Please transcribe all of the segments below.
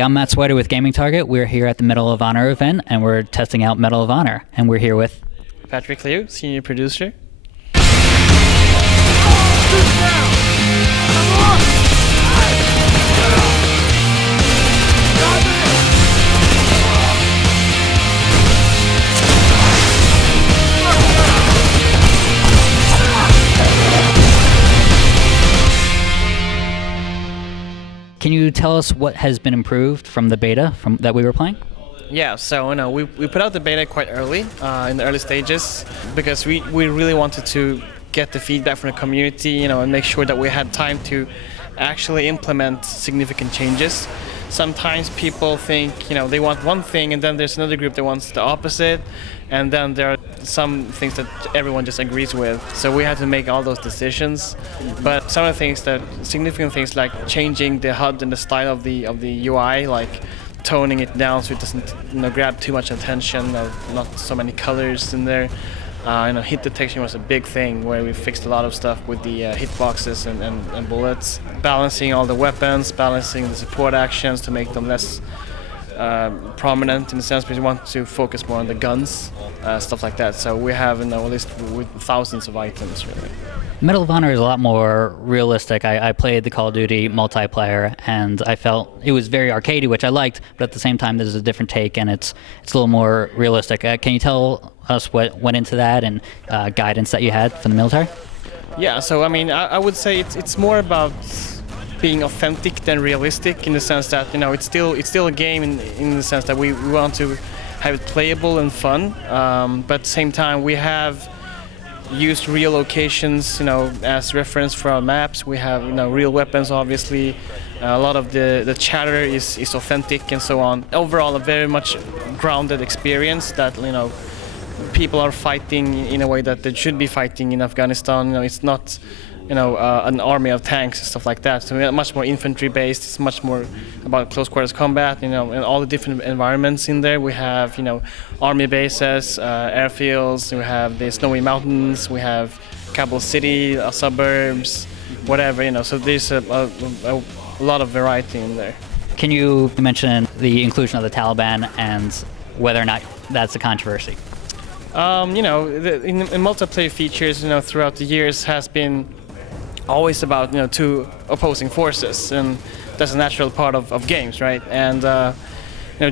I'm Matt Swider with Gaming Target. We're here at the Medal of Honor event, and we're testing out Medal of Honor. And we're here with Patrick Liu, senior producer. Can you tell us what has been improved from the beta that we were playing? Yeah, so we put out the beta quite early, in the early stages, because we really wanted to get the feedback from the community, and make sure that we had time to actually implement significant changes. Sometimes people think, they want one thing, and then there's another group that wants the opposite, and then there are some things that everyone just agrees with. So we had to make all those decisions. But some of the things significant things like changing the HUD and the style of the UI, like toning it down so it doesn't grab too much attention, not so many colors in there. Hit detection was a big thing where we fixed a lot of stuff with the hitboxes and bullets. Balancing all the weapons, balancing the support actions to make them less prominent in the sense because we want to focus more on the guns, stuff like that. So we have a list with thousands of items, really. Medal of Honor is a lot more realistic. I played the Call of Duty multiplayer, and I felt it was very arcadey, which I liked, but at the same time, there's a different take, and it's a little more realistic. Can you tell us what went into that and guidance that you had from the military? Yeah, so I would say it's more about being authentic than realistic in the sense that it's still a game in the sense that we want to have it playable and fun, but at the same time we have used real locations as reference for our maps. We have real weapons, obviously. A lot of the chatter is authentic and so on. Overall, a very much grounded experience that people are fighting in a way that they should be fighting in Afghanistan. It's not an army of tanks and stuff like that. So we're much more infantry based. It's much more about close quarters combat, and all the different environments in there. We have, army bases, airfields, we have the snowy mountains, we have Kabul city, suburbs, whatever, so there's a lot of variety in there. Can you mention the inclusion of the Taliban and whether or not that's a controversy? In multiplayer features, throughout the years has been always about two opposing forces, and that's a natural part of games, right? And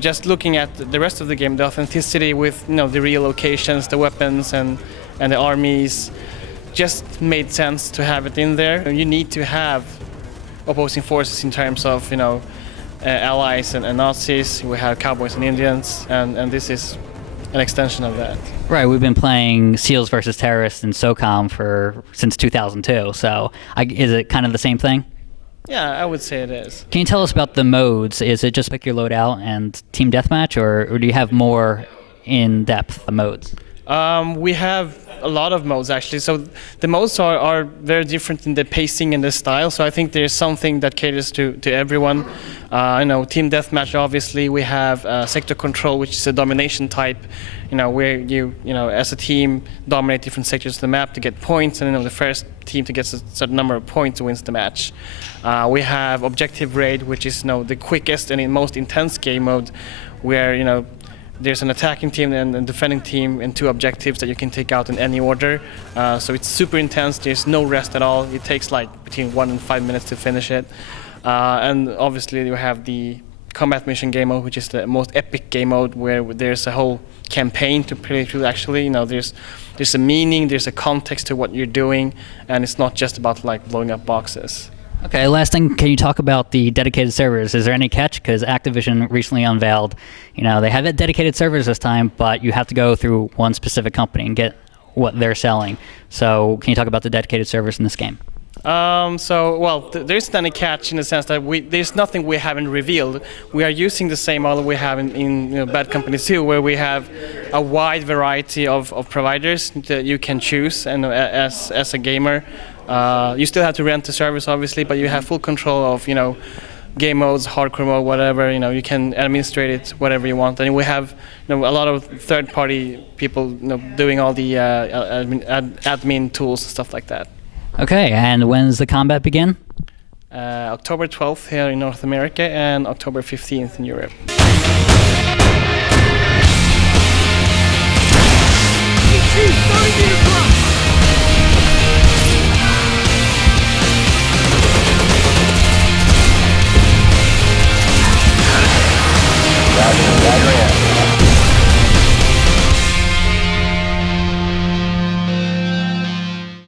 just looking at the rest of the game, the authenticity with the real locations, the weapons, and the armies, just made sense to have it in there. You need to have opposing forces in terms of allies and Nazis. We have cowboys and Indians, and this is an extension of that. Right, we've been playing SEALs versus Terrorists in SOCOM since 2002, so is it kind of the same thing? Yeah, I would say it is. Can you tell us about the modes? Is it just pick your loadout and team deathmatch, or do you have more in-depth modes? We have a lot of modes, actually. So the modes are very different in the pacing and the style, so I think there's something that caters to everyone. Team deathmatch, obviously. We have sector control, which is a domination type, where you as a team dominate different sectors of the map to get points, and the first team to get a certain number of points wins the match. We have objective raid, which is the quickest and most intense game mode, where there's an attacking team and a defending team and two objectives that you can take out in any order. So it's super intense. There's no rest at all. It takes between 1 and 5 minutes to finish it. And obviously you have the combat mission game mode, which is the most epic game mode, where there's a whole campaign to play through. Actually, there's a meaning, there's a context to what you're doing, and it's not just about blowing up boxes. Okay, last thing, can you talk about the dedicated servers? Is there any catch? Because Activision recently unveiled, they have dedicated servers this time, but you have to go through one specific company and get what they're selling. So can you talk about the dedicated servers in this game? There isn't any catch in the sense that there's nothing we haven't revealed. We are using the same model we have in Bad Company 2, where we have a wide variety of providers that you can choose, and as a gamer. You still have to rent the service, obviously, but you have full control of, game modes, hardcore mode, whatever. You can administrate it whatever you want. And we have, a lot of third-party people, doing all the admin tools and stuff like that. Okay, and when does the combat begin? October 12th here in North America and October 15th in Europe.